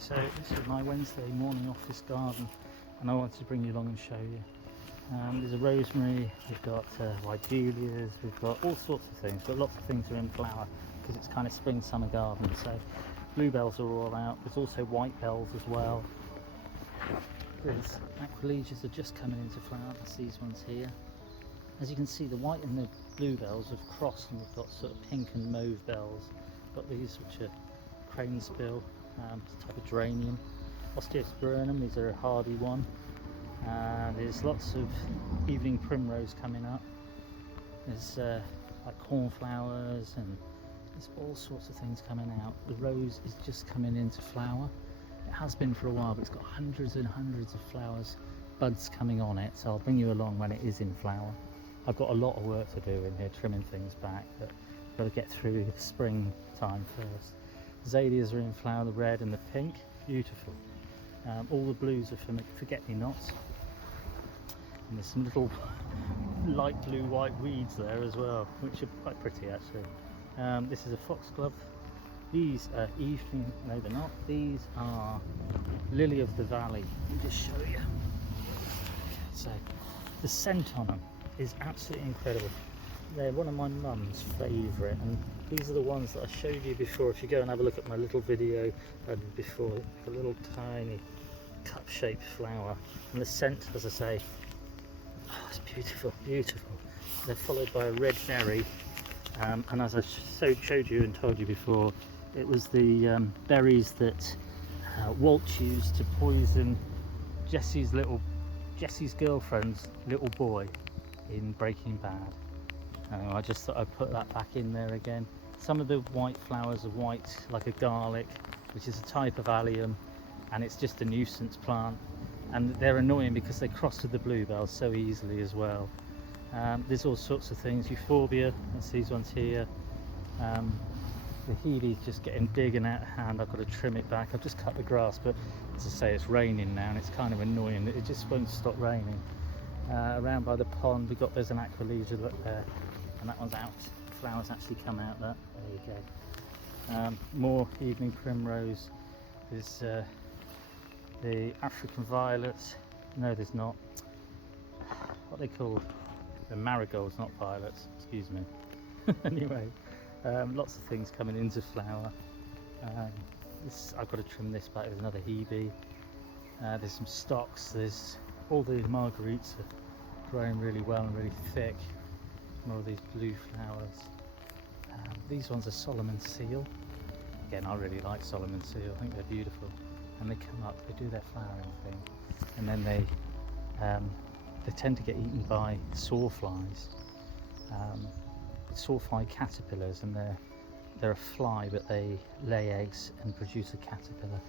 So this is my Wednesday morning office garden, and I wanted to bring you along and show you. There's a rosemary, we've got white dahlias, we've got all sorts of things, but lots of things are in flower because it's kind of spring summer garden. So bluebells are all out. There's also white bells as well. There's aquiledias are just coming into flower. That's these ones here. As you can see, the white and the bluebells have crossed, and we've got sort of pink and mauve bells. Got these which are cranesbill, type of geranium, osteospermum. These are a hardy one. There's lots of evening primrose coming up. There's like cornflowers, and there's all sorts of things coming out. The rose is just coming into flower. It has been for a while, but it's got hundreds and hundreds of flowers, buds coming on it, so I'll bring you along when it is in flower. I've got a lot of work to do in here, trimming things back, but I've got to get through the spring time first. Azaleas are in flower, the red and the pink, beautiful. All the blues are forget-me-nots, and there's some little light blue white weeds there as well, which are quite pretty actually. This is a foxglove. These are evening, no they're not, these are lily of the valley. Let me just show you. So the scent on them is absolutely incredible. They're one of my mum's favourite, and these are the ones that I showed you before. If you go and have a look at my little video I did before, a little tiny cup-shaped flower, and the scent, as I say, oh, it's beautiful, beautiful. They're followed by a red berry, and as I showed you and told you before, it was the berries that Walt used to poison Jesse's girlfriend's little boy in Breaking Bad. I just thought I'd put that back in there again. Some of the white flowers are white like a garlic, which is a type of allium, and it's just a nuisance plant, and they're annoying because they cross with the bluebells so easily as well. There's all sorts of things. Euphorbia, that's these ones here. The healy's just getting big and out of hand. I've got to trim it back. I've just cut the grass, but as I say, it's raining now and it's kind of annoying. It just won't stop raining. Around by the pond there's an aquilegia, look there, and that one's out. The flowers actually come out there. There you go. More evening primrose. There's the African violets. No, there's not. What are they called? The marigolds, not violets, excuse me. Anyway, lots of things coming into flower. I've got to trim this back. There's another hebe. There's some stocks. There's all the marguerites are growing really well and really thick. More of these blue flowers. These ones are Solomon seal. Again, I really like Solomon seal. I think they're beautiful. And they come up, they do their flowering thing, and then they tend to get eaten by sawflies. Sawfly caterpillars, and they're a fly, but they lay eggs and produce a caterpillar.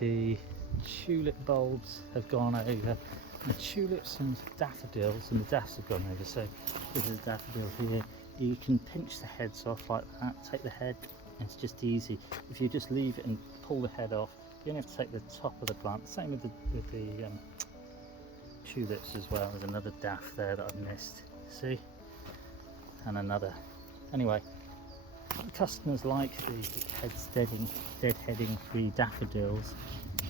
The tulip bulbs have gone over. The tulips and daffodils, and the daffs have gone over. So this is a daffodil here. You can pinch the heads off like that, take the head, and it's just easy. If you just leave it and pull the head off, you only have to take the top of the plant. Same with the tulips as well. There's another daff there that I've missed. See? And another. Anyway, customers like the deadheading free daffodils,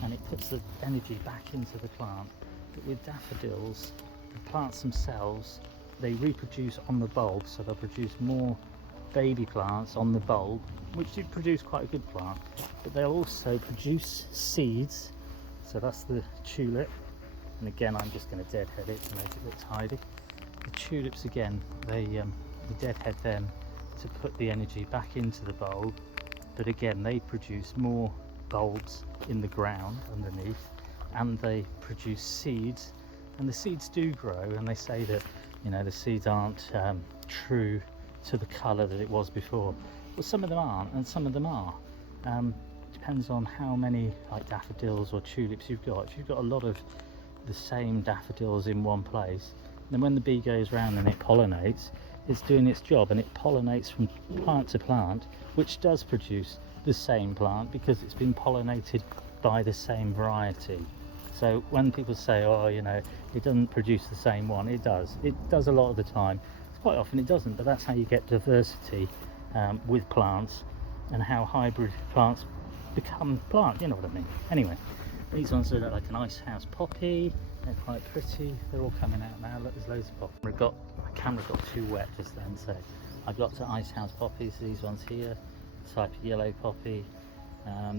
and it puts the energy back into the plant. But with daffodils, the plants themselves, they reproduce on the bulb, so they'll produce more baby plants on the bulb, which do produce quite a good plant, but they'll also produce seeds. So that's the tulip, and again I'm just going to deadhead it to make it look tidy. The tulips, again, they deadhead them to put the energy back into the bulb, but again they produce more bulbs in the ground underneath, and they produce seeds, and the seeds do grow, and they say that, you know, the seeds aren't true to the colour that it was before. Well, some of them aren't and some of them are. Depends on how many like daffodils or tulips you've got. If you've got a lot of the same daffodils in one place, then when the bee goes round and it pollinates, it's doing its job, and it pollinates from plant to plant, which does produce the same plant because it's been pollinated by the same variety. So when people say, oh, you know, it doesn't produce the same one, it does a lot of the time. Quite often it doesn't, but that's how you get diversity with plants, and how hybrid plants become plant, you know what I mean. Anyway, these ones are like an ice house poppy. They're quite pretty. They're all coming out now. Look, there's loads of pop. My camera got too wet just then, so I got to ice house poppies. These ones here, type of yellow poppy.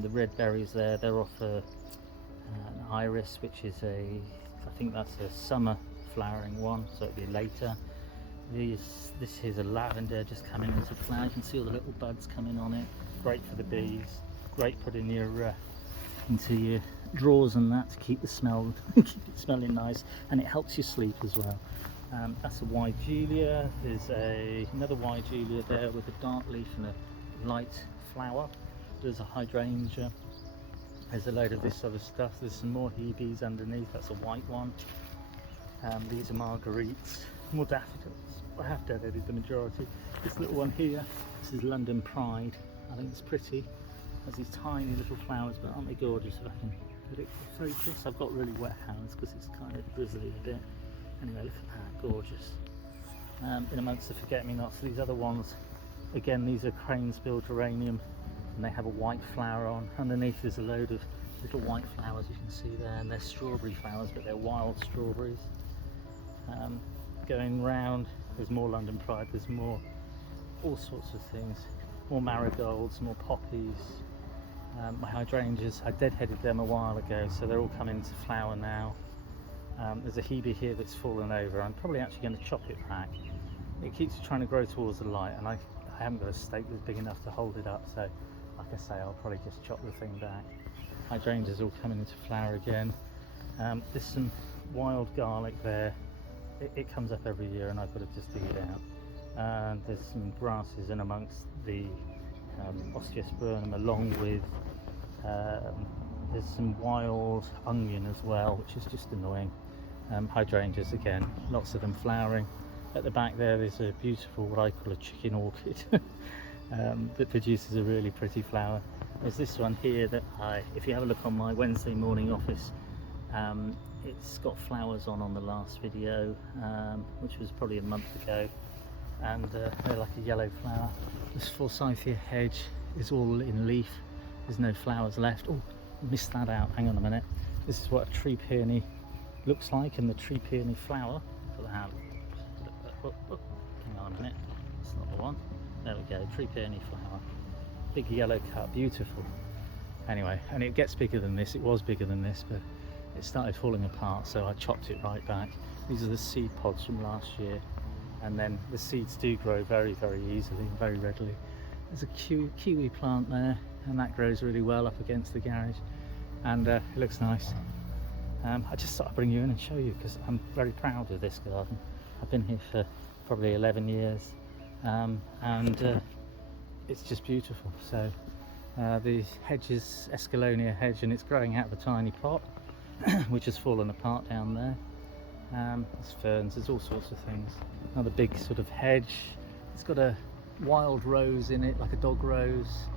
The red berries there, they're off an iris, which is I think that's a summer flowering one, so it'll be later. This here's a lavender just coming into flower. You can see all the little buds coming on it. Great for the bees. Great put in your into your drawers and that to keep the smell, keep it smelling nice, and it helps you sleep as well. That's a white Julia. There's another white Julia there with a dark leaf and a light flower. There's a hydrangea. There's a load of this other stuff. There's some more hebes underneath. That's a white one. These are marguerites. More daffodils. I have dead-headed the majority. This little one here, this is London Pride. I think it's pretty. Has these tiny little flowers, but aren't they gorgeous? If I can get it to focus. I've got really wet hands because it's kind of drizzly a bit. Anyway, look at that, gorgeous. In amongst the forget-me-nots, these other ones, again, these are cranesbill geranium, and they have a white flower on. Underneath there's a load of little white flowers you can see there, and they're strawberry flowers, but they're wild strawberries. Going round, there's more London Pride, there's more all sorts of things, more marigolds, more poppies. My hydrangeas, I deadheaded them a while ago, so they're all coming into flower now. There's a hebe here that's fallen over. I'm probably actually going to chop it back. It keeps trying to grow towards the light, and I haven't got a stake that's big enough to hold it up, so like I say, I'll probably just chop the thing back. Hydrangeas all coming into flower again. There's some wild garlic there. It comes up every year and I've got to just dig it out. And there's some grasses in amongst the osteospermum, along with there's some wild onion as well, which is just annoying. Hydrangeas again, lots of them flowering. At the back there's a beautiful, what I call a chicken orchid, that produces a really pretty flower. There's this one here that if you have a look on my Wednesday morning office, it's got flowers on the last video, which was probably a month ago, and they're like a yellow flower. This forsythia hedge is all in leaf. There's no flowers left. Oh, missed that out. Hang on a minute. This is what a tree peony looks like, and the tree peony flower. Put the hand. Hang on a minute. It's not the one. There we go. Tree peony flower. Big yellow cut. Beautiful. Anyway, and it gets bigger than this. It was bigger than this, but it started falling apart, so I chopped it right back. These are the seed pods from last year, and then the seeds do grow very, very easily, very readily. There's a kiwi plant there, and that grows really well up against the garage, and it looks nice. I just thought I'd bring you in and show you because I'm very proud of this garden. I've been here for probably 11 years, and it's just beautiful. So the hedge is Escalonia hedge, and it's growing out of a tiny pot which has fallen apart down there. There's ferns, there's all sorts of things. Another big sort of hedge. It's got a wild rose in it, like a dog rose.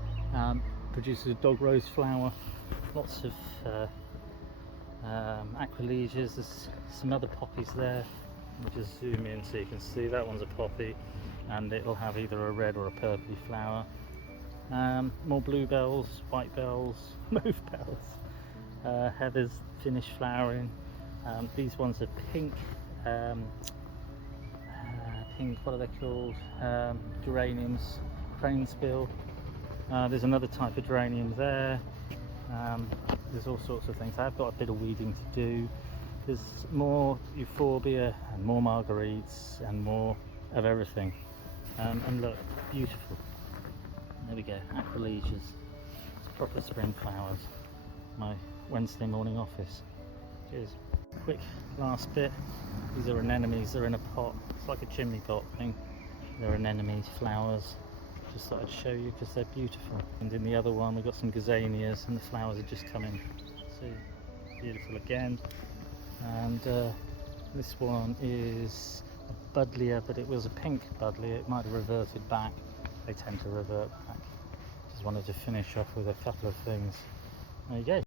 Produces a dog rose flower. Lots of aquilesias. There's some other poppies there. I'll just zoom in so you can see that one's a poppy, and it'll have either a red or a purpley flower. More bluebells, white bells, mauve bells. Heather's finished flowering. These ones are pink. Pink, what are they called? Geraniums, cranesbill. There's another type of geranium there. There's all sorts of things. I've got a bit of weeding to do. There's more euphorbia and more marguerites and more of everything. And look, beautiful. There we go, aquilesias. Proper spring flowers. My Wednesday morning office. Cheers. Quick last bit. These are anemones. They're in a pot. It's like a chimney pot thing. They're anemones, flowers. Just thought I'd show you because they're beautiful. And in the other one we've got some gazanias, and the flowers are just coming. See, beautiful again. And this one is a buddleia, but it was a pink buddleia. It might have reverted back. They tend to revert back. Just wanted to finish off with a couple of things. There you go.